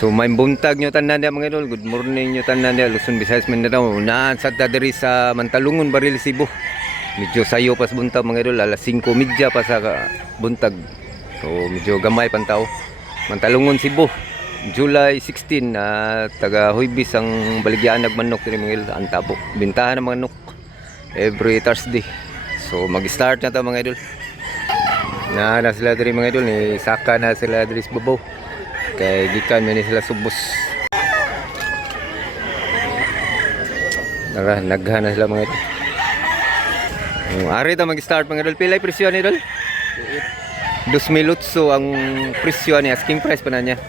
So may buntag nyo tanan dia mga idol. Good morning nyo tanan dia Luzon, Visayas, Mindanao. Naan sa diri sa Mantalungon, Baril, Cebu. Medyo sayo pas buntag mga idol, alas 5:30 pa sa buntag. So medyo gamay pan tao. Mantalungon, Cebu. July 16 taga Huybis ang baligyan nagmanok diri mga idol. Antabo. Bintahan ng manok every Thursday. So mag-start na ta mga idol. Na sila diri mga idol, ni saka na sila diri sa babaw. Kay gikan man sila subos. Naghan na sila mga idol. Ari ta mag-start mga idol. Pilay presyo ni idol? 2,000 ang presyo ni, asking price pa na niya.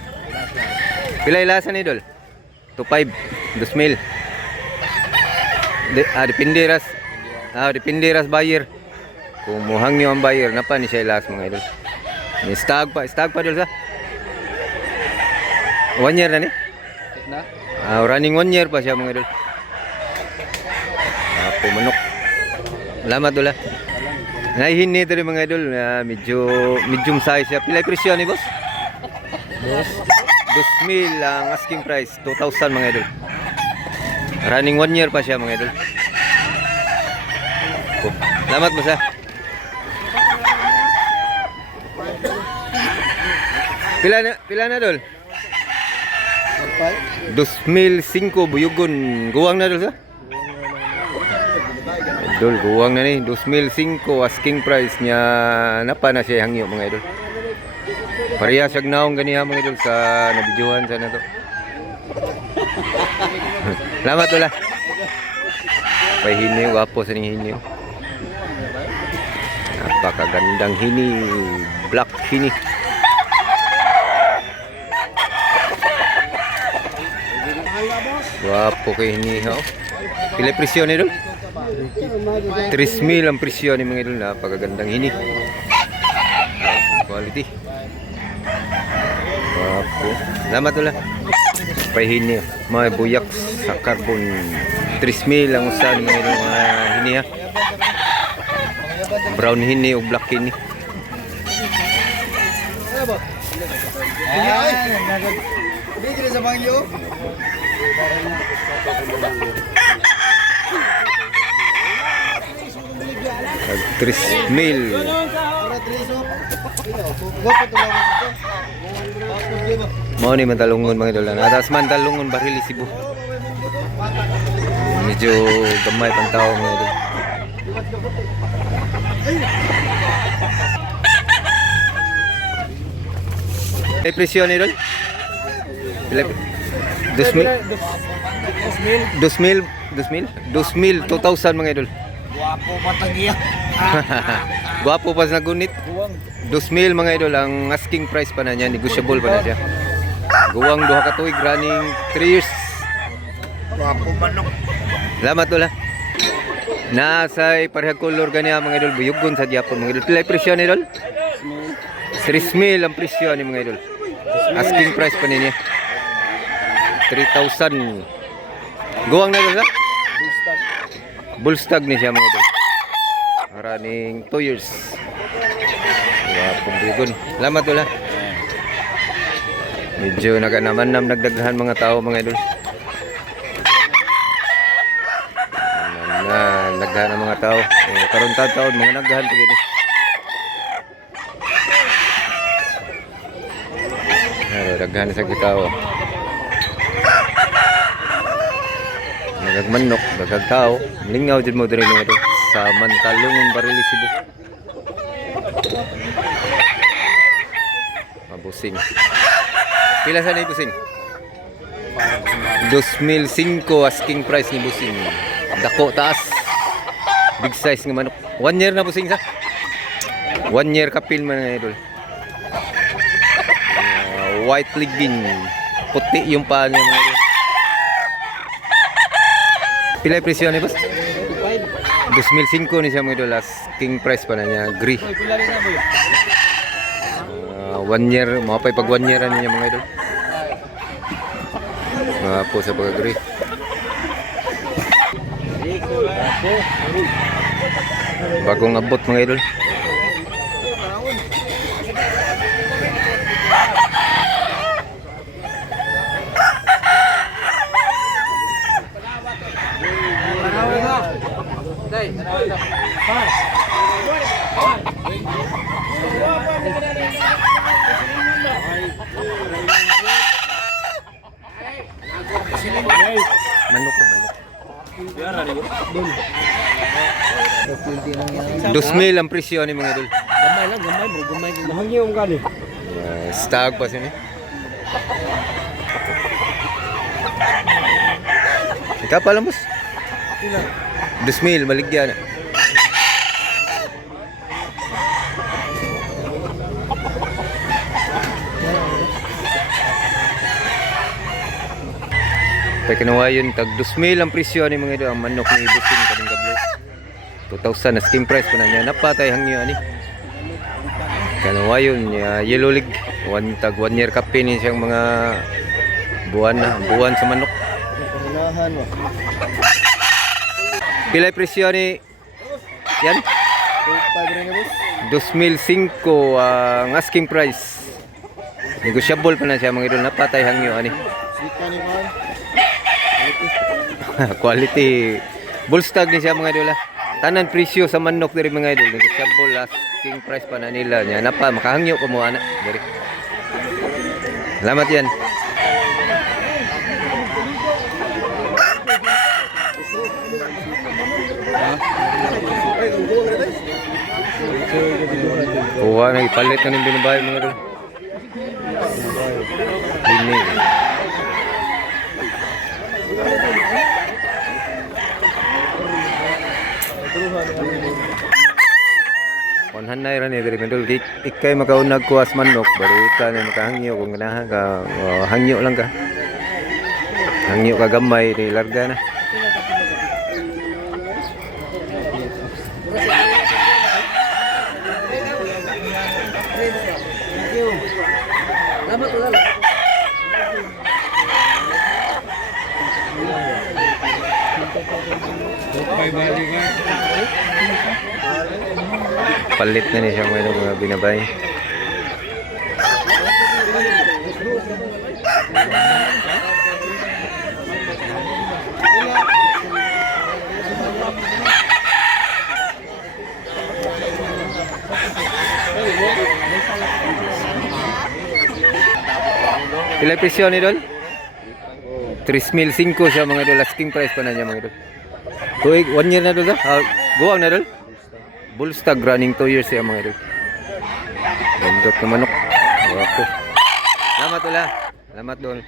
Pilay lasa ni idol? 2,500, 2,000. Depende ras buyer. Kung muhang niyo ang buyer, napa ni siya ilas mga idol. Ni stag pa idol sa. 1 year na ni? Running 1 year pa siya mga idol. Pumanok. Salamat dola. Nahihini ito rin mga idol. Medium size siya. Pilay presyo ni boss? 2,000 ang asking price. 2,000 mga idol. Running 1 year pa siya mga idol. Salamat boss ha. Pila na dol? 2,005 buyugon. Guwang na dol sa? Idol, guwang na ni. 2,005 asking price niya. Napa na siya hangyo mga idol. Pareha siyag naong ganiha mga idol sa nabidyohan sa na to. Salamat wala. Pay hini, wapo sa ning hini. Napakagandang hini. Black hini. Wapo kay hini ha. Pila presyo ni idol? 3,000 ang presyo ni mga idol. Napakagandang hini. Quality. Wapo. Salamat wala. Pay hini. May buyak sa carbon. 3,000 ang usan mga idol, mga hini ha. Brown hini o black hini. Bigre sa bangyo. 3,000. Mau ni Mantalungon mga idol. Atas Mantalungon, Baril, Cebu. Medyo gamay pang tao mga idol. Ay presyo ni idol? 2,000, 2,000 mga idol. Guwapo patagya. Guwapo pa sa gunit. 2,000 mga idol ang asking price pa na niya, negotiable pa na siya. Guwang duha ka tuig, running 3 years. Guwapo manok. Salamat wala. Nasa parehag color ganiya mga idol, buyugon sa Japon mga idol. Pilay presyo ni idol? 3,000 ang presyo ni mga idol. Asking price pa niya. 3,000. Guwang na idol ha? Bullstag ni siya mga idol. Running 2 years. Wapong buyugon. Salamat wala. Medyo naganaman nagdagdahan mga tao mga idol. Nagdahan ng mga tao. Karon taon mga nagdahan pa gini. Daghan sa tao. Nagagmanok, dagag tao. Lingaw jud mo diri mga idol sa Mantalungon, Baril, Cebu. Mabusing. Pila sa ni busing? 2,005 asking price ni busing. Dako taas. Big size ng manok. 1 year na busing sa. 1 year kapil man mga idol. White legging. Puti yung paa niya mga idol. Pila yung presyo ni boss? 2,005 ni siya mga idol. Asking price pa na niya. Gray. 1 year. Mapay pag 1 year niya mga idol. Po sa pag-agree. Bagong abot mga idol. Manok na manok. Pwede lang yan. 2,000 ang presyo ni mga idol. Gamay lang, gamay bro. Gamay. Mahangyo ang gali. Stag pa siya ni. Ika pa lang boss. 2,000 maligyan na. Kaya kinuha yun, tag 2,000 ang presyo ni mga idol, ang manok ni Busing kaming kablo. 2,000 na skim price pa na niya, napatay hangyo ani. Kinuha yun, yellow leg, tag 1 year kape ni siyang mga buwan sa manok. Unahan mo. Pilay presyo ni, yan, 5 rin na boss. 2,005 ang asking price. Negotiable pa na siya mga idol, napatay hangyo ani. Sika ni man. Quality bullstag ni siya mga idol. Tanan presyo sa manok diri mga idol. Negotiable asking price pa na nila niya. Napa makahangyo ko mo ana diri. Salamat yan. Kuha na ipalit na ng binabay mga idol. Ini. Hanay ra ni diri medul ikay makaunag kuwas manok bali ka na makahangyo kung ganahan ka hangyo lang ka. Hangyo ka gamay ni larga na. Salamat wala. Palit na niya siyang mga binabay. Pilay presyo ni Dol? 3,005 siya mga idol. Asking price pa na niya mga idol. Tuig, 1 year na Dol ka? Guwang na Dol? Bullstag running 2 years siya mga idol. Gandot na manok. Wapo. Salamat Dol ha. Salamat Dol.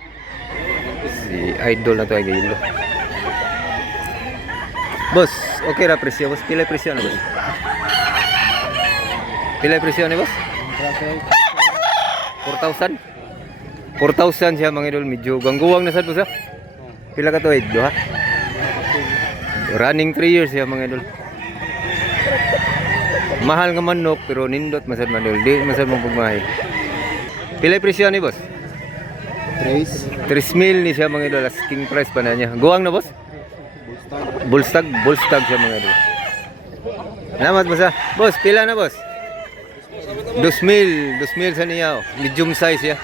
Si idol na to ay gaylo. Boss, okay ra presyo boss. Pilay presyo na boss? Pilay presyo ni boss? 4,000? 4,000 siya mga idol. Medyo gangguwang na sad boss ha. Pila ka tuig? Duha? Running 3 years siya mga idol. Mahal nga manok pero nindot masad manol. Di masad mong pagmahay. Pilay presyo ni boss? 3,000 ni siya mga idol. Asking price pa na niya. Guwang na boss? Bullstag siya mga idol. Salamat boss ha. Boss, pila na boss? 2,000 sa niya. Medium size siya.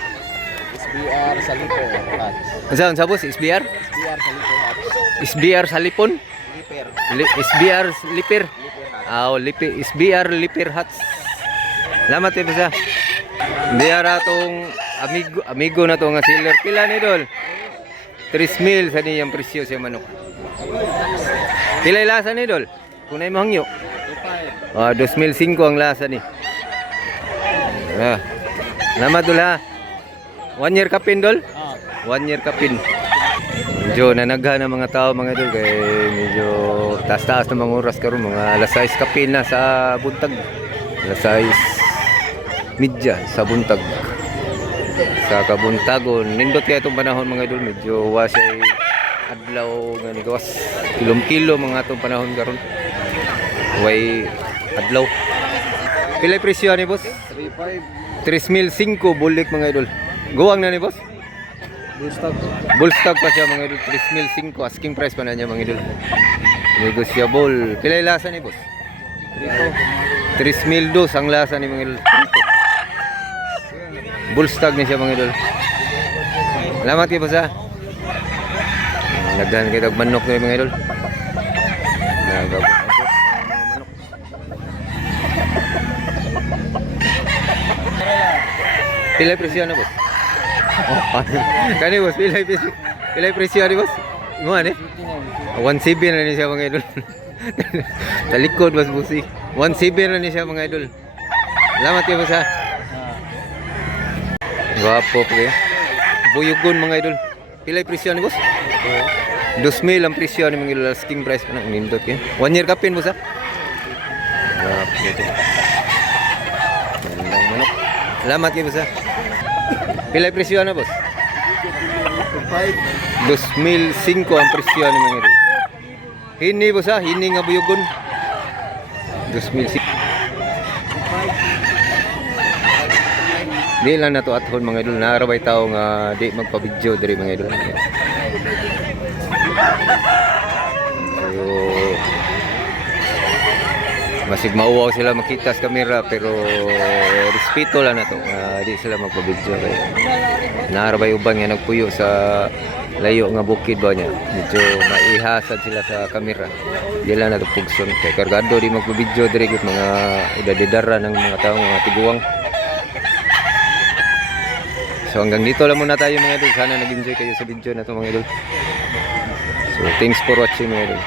SBR Salipo Hats. Saan sa boss? SBR? SBR Salipo Hats. SBR Salipon? Liper. SBR Liper? SBR Liper Hats. Salamat eh boss ha. Biyara tong amigo na to nga seller. Pila ni Dol? 3,000 sa niyang presyo siya manok. Pila lasa ni Dol? Kung na mahangyo. 2,005 ang lasa ni. Salamat Dol ha. 1 year kapin Dol? 1 year kapin. Medyo nanagha na mga tao mga Dol kay medyo taas-taas na mga oras karon mga alas 6 kapin na sa buntag. Alas 6 midya sa buntag. Sa kabuntagon nindot kaya itong panahon mga idol medyo wasay adlaw nga ni gawas kilom-kilo mga itong panahon karon way adlaw. Pilay presyo ni boss? 3,005 bulik mga idol. Guwang na ni boss? Bullstag pa siya mga idol. 3,005 asking price pa na niya mga idol. Negotiable. Pilay lasa ni boss? 3,002 ang lasa ni mga idol. Bullstag na siya mga idol. Salamat kayo boss ha. Nagdahan kayo manok na mga idol. Pilay presyo na boss? Kani boss, pilay presyo ni boss? Mo ani? 1.7 na ni siya mga idol. Talikod mas busi. 1.7 na ni siya mga idol. Salamat kayo boss ha. Gwapo po kayo. Buyugon mga idol. Pilay presyo ni boss? 2,000 ang presyo ni mga idol. Asking price pa na. Nindot kayo. 1 year kapin boss ha. Gwapo ito. Magandang manok. Salamat kayo boss ha. Pilay presyo na boss? 2,005 ang presyo ni mga idol. Hini boss ha. Hini nga buyugon. 2,005. Di lang na to athon mga idol. Naarabay tao nga di magpa-video diri mga idol. Ayo. Masig mauwaw sila makita sa kamera pero respeto lang na to. Di sila magpa-video kay. Naarabay uban nga nagpuyo sa layo nga bukid ba niya. Medyo maihasad sila sa kamera. Di lang na to pugson kay kargado di magpa-video diri gud mga idadidara ng mga tao mga tiguang. So hanggang dito lang muna tayo mga idol. Sana nag-enjoy kayo sa video na to mga idol. So thanks for watching mga idol.